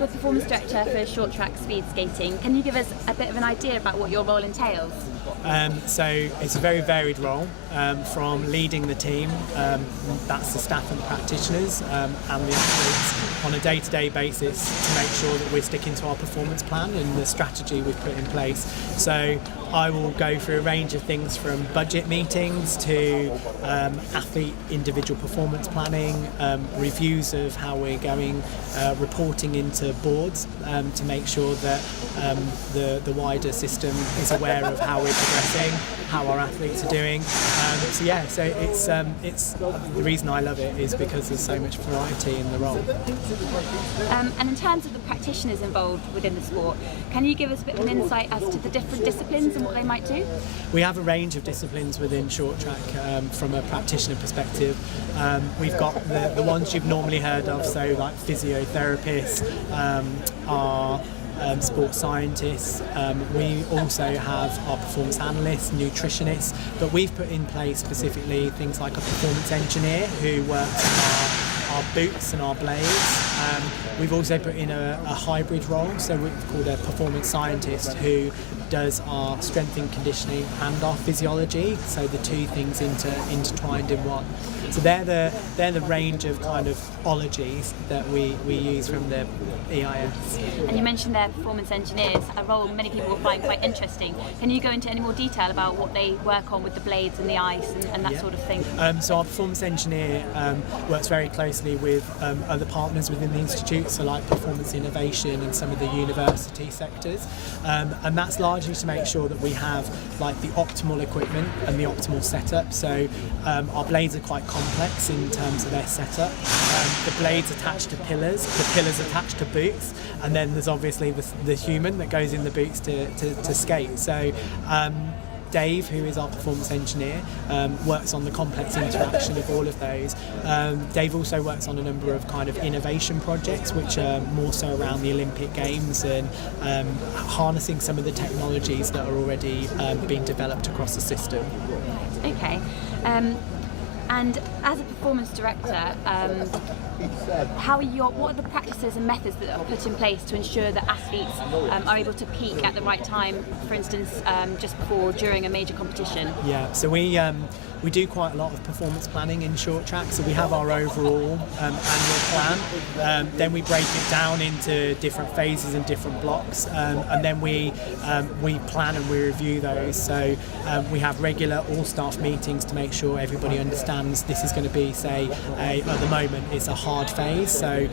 the Performance Director for short track speed skating. Can you give us a bit of an idea about what your role entails? So it's a very varied role, from leading the team, that's the staff and the practitioners, and the athletes on a day-to-day basis to make sure that we're sticking to our performance plan and the strategy we've put in place. So I will go through a range of things from budget meetings to athlete individual performance planning, reviews of how we're going, reporting into boards to make sure that the wider system is aware of how we're progressing, how our athletes are doing. So it's the reason I love it is because there's so much variety in the role. And in terms of the practitioners involved within the sport, can you give us a bit of an insight as to the different disciplines and what they might do? We have a range of disciplines within short track from a practitioner perspective. We've got the ones you've normally heard of, so like physiotherapists, our sports scientists. We also have our performance analysts, nutritionists, but we've put in place specifically things like a performance engineer who works on our boots and our blades. We've also put in a hybrid role, so we've called a performance scientist who does our strength and conditioning and our physiology, so the two things intertwined in one. So they're the range of kind of ologies that we use from the EIS. And you mentioned their performance engineers, a role many people will find quite interesting. Can you go into any more detail about what they work on with the blades and the ice and that sort of thing? So our performance engineer works very closely with other partners within the institute, so like performance innovation and some of the university sectors, and that's largely to make sure that we have like the optimal equipment and the optimal setup. So our blades are quite complex in terms of their setup. The blades attached to pillars, the pillars attached to boots, and then there's obviously the human that goes in the boots to skate. So Dave, who is our performance engineer, works on the complex interaction of all of those. Dave also works on a number of kind of innovation projects, which are more so around the Olympic Games and harnessing some of the technologies that are already being developed across the system. Okay. And as a performance director, what are the practices and methods that are put in place to ensure that athletes are able to peak at the right time, for instance, just before or during a major competition? Yeah, so we do quite a lot of performance planning in short track, so we have our overall annual plan, then we break it down into different phases and different blocks, and then we plan and we review those. So we have regular all-staff meetings to make sure everybody understands this is going to be, say, at the moment it's a hard phase, so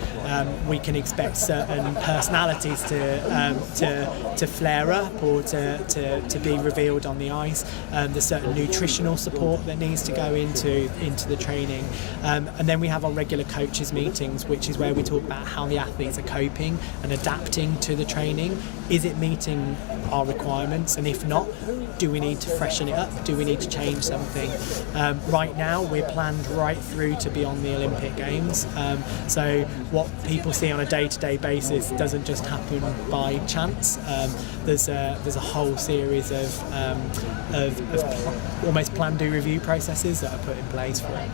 we can expect certain personalities to flare up or to be revealed on the ice. There's certain nutritional support that needs to go into the training, and then we have our regular coaches meetings, which is where we talk about how the athletes are coping and adapting to the training. Is it meeting our requirements, and if not, do we need to freshen it up? Do we need to change something? Right now we're planned right through to be on the Olympic Games, so what people see on a day-to-day basis doesn't just happen by chance. There's a whole series of almost plan, do, review processes that are put in place for it.